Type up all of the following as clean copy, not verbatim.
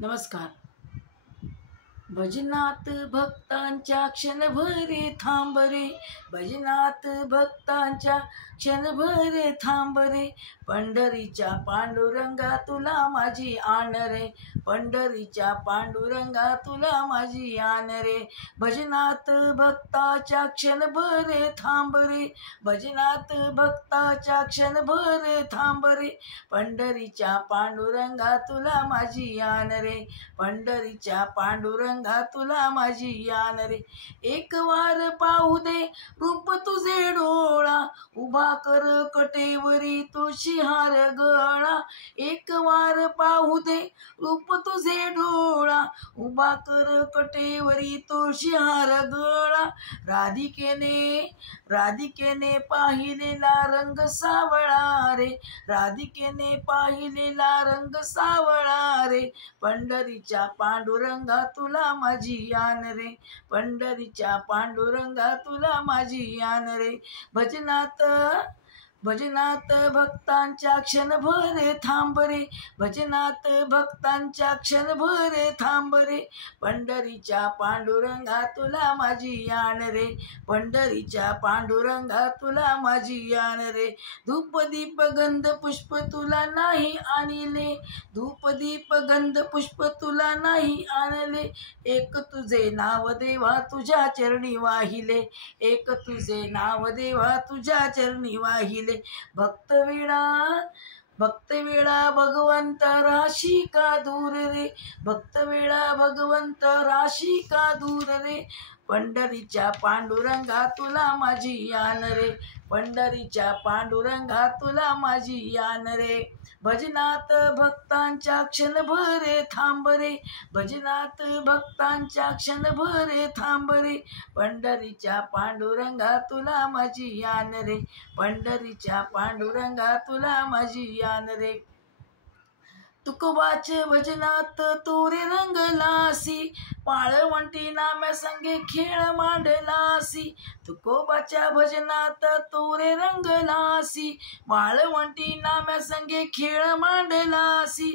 नमस्कार. भजनात भक्तांच्या क्षणभरे थांब रे, भजनात भक्तांच्या क्षणभरे थांब रे, पंढरीच्या पांडुरंगा तुला माझी आण रे, पंढरीच्या पांडुरंगा तुला माझी आण रे. भजनात भक्ताच्या क्षणभरे थांब रे, भजनात भक्ताच्या क्षणभरे थांब रे, पंढरीच्या पांडुरंगा तुला माझी आण रे, पंढरीच्या पांडुरंगा तुला माझी आण रे. एक वार पाहू दे रूप तुझे डोळा, उभा कर कटेवरी तुळशी हार गळा. एक वार पाहू दे रूप तुझे डोळा, उभा कर कटेवरी तुळशी हार गळा. राधिकेने पाहिलेला रंग सावळा रे, राधिकेने पाहिलेला रंग सावळा रे, पंढरीच्या पांडुरंगा तुला माझी आण रे, पंढरीच्या पांडुरंगा तुला माझी आण रे. भजनात भक्तांच्या क्षणभरे थांब रे, भजनात भक्तांच्या क्षणभरे थांब रे, पंढरीच्या पांडुरंगा तुला माझी आण रे, पंढरीच्या पांडुरंगा तुला माझी आण रे. धूप दीप गंध पुष्प तुला नाही आणले, धूप दीप गंध पुष्प तुला नाही आणले, एक तुझे नाव देवा तुझ्या चरणी वाहिले, एक तुझे नाव देवा तुझ्या चरणी वाहिले. भक्त वेळा भगवंत राशी का दूर रे, भक्त वेळा भगवंत राशी का दूर रे, पंढरीच्या पांडुरंगा तुला माझी आण रे, पंढरीच्या पांडुरंगा तुला माझी आण रे. भजनात भक्तांच्या क्षणभरे थांब रे, भजनात भक्तांच्या क्षणभरे थांब रे, पंढरीच्या पांडुरंगा तुला माझी आण रे, पंढरीच्या पांडुरंगा तुला माझी आण रे. तुकोबाचे भजनात तोरे रंगलासी, वाळवंटी नाम्या संगे खेळ मांडलासी, तुकोबाच्या भजनात तोरे रंगलासी, वाळवंटी नाम्या संगे खेळ मांडलासी.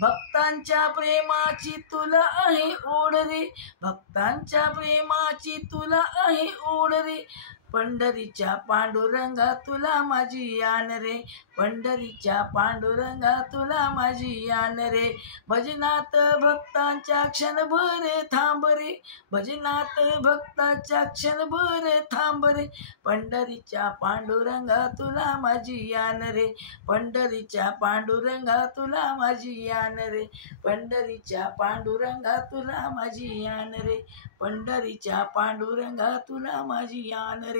भक्तांच्या प्रेमाची तुला आहे ओढ रे, भक्तांच्या प्रेमाची तुला आहे ओढ रे, पंढरीच्या पांडुरंगा तुला माझी आण रे, पंढरीच्या पांडुरंगा तुला माझी आण रे. भजनात भक्तांच्या क्षणभरे थांब रे, भजनात भक्ताच्या क्षणभरे थांब रे, पंढरीच्या पांडुरंगा तुला माझी आण रे, पंढरीच्या पांडुरंगा तुला माझी आण रे, पंढरीच्या पांडुरंगा तुला माझी आण रे, पंढरीच्या पांडुरंगा तुला माझी आण रे.